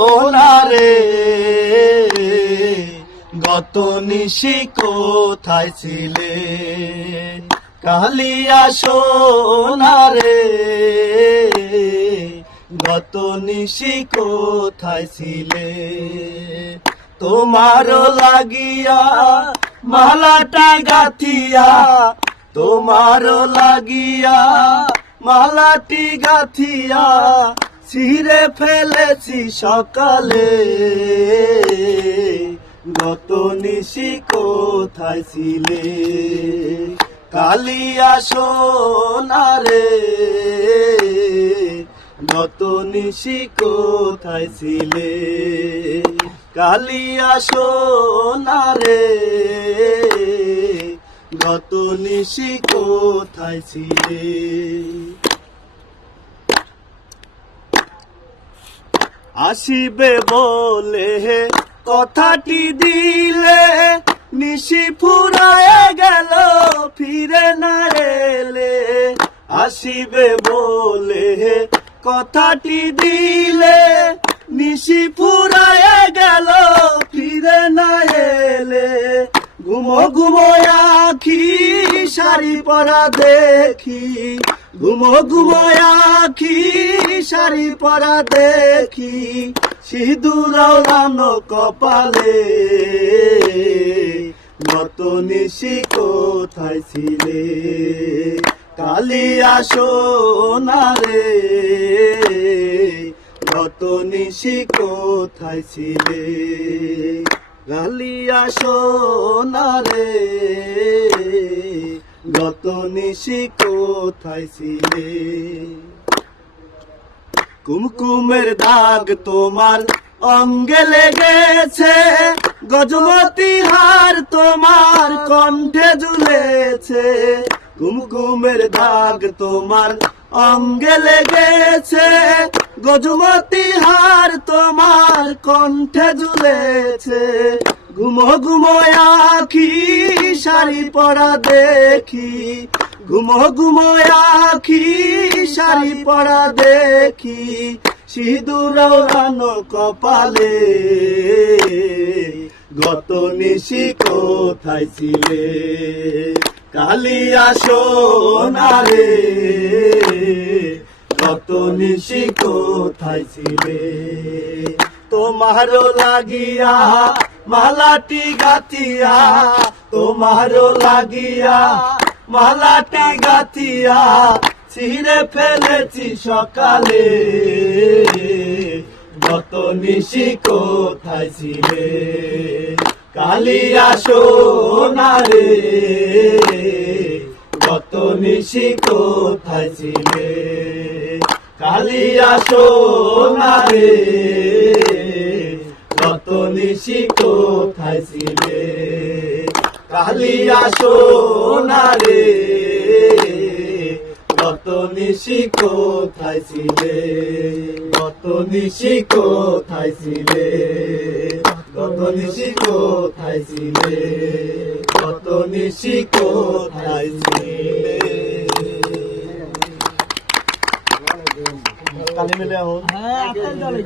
সোনারে গত নিশি কোথায় ছিলে? কালিয়া সোনারে গত নিশি কোথায় ছিলে? তোমারও লাগিয়া মালাটা গাথিয়া তোমারও লাগিয়া মালাটি গাথিয়া ছিঁড়ে ফেলেছি সকালে। গত নিশি কোথায় ছিলে? কালিয়া সোনারে গত নিশি কোথায় ছিলে? কালিয়া সোনারে গত নিশি কোথায় ছিলে? আসিবে বলে কথাটি দিলে নিশি ফুরায় গেল, ফিরে না এলে। আসিবে বলে কথাটি দিলে নিশি ফুরায় গেল, ফিরে না এলে। ঘুমো ঘুমো আখি শাড়ি পরা দেখি, ঘুমো ঘুমো শাড়ি পরা দেখি, সিঁদুর কপালে। গত নিশি কোথায় ছিলে? কালিয়া সোনারে গত নিশি কোথায় ছিলে? গালিয়া সোনারে গত নিশি কোথায় ছিলে? কুমকুমের দাগ তোমার অঙ্গে লেগেছে, গজমতি হার তোমার কণ্ঠে ঝুলেছে। কুমকুমের দাগ তোমার অঙ্গে লেগেছে, গজমতি হার তোমার কণ্ঠে ঝুলেছে। ঘুমো ঘুমো আখি শাড়ি পরা দেখি, ঘুমো ঘুমো আখি শাড়ি পরা দেখি, সিঁদুর কপালে। গত নিশি কোথায় ছিলে? কালিয়া সোনারে গত নিশি কোথায় ছিলে? তোমারও লাগিয়া মালাটি গাতিয়া তোমারও লাগিয়া মালাটি গাথিয়া ছিঁড়ে ফেলেছি সকালে। গত নিশি কোথায় ছিলে? কালিয়া সোনারে গত নিশি কোথায় ছিলে? কালিয়া সোনারে গত নিশি কোথায় ছিলে? কালিয়া সোনারে গত নিশি কোথায় ছিলে? গত নিশি কোথায় ছিলে? গত নিশি কোথায় ছিলে? গত নিশি কোথায় ছিলে? কালি মিলে হ্যাঁ আপনার জলে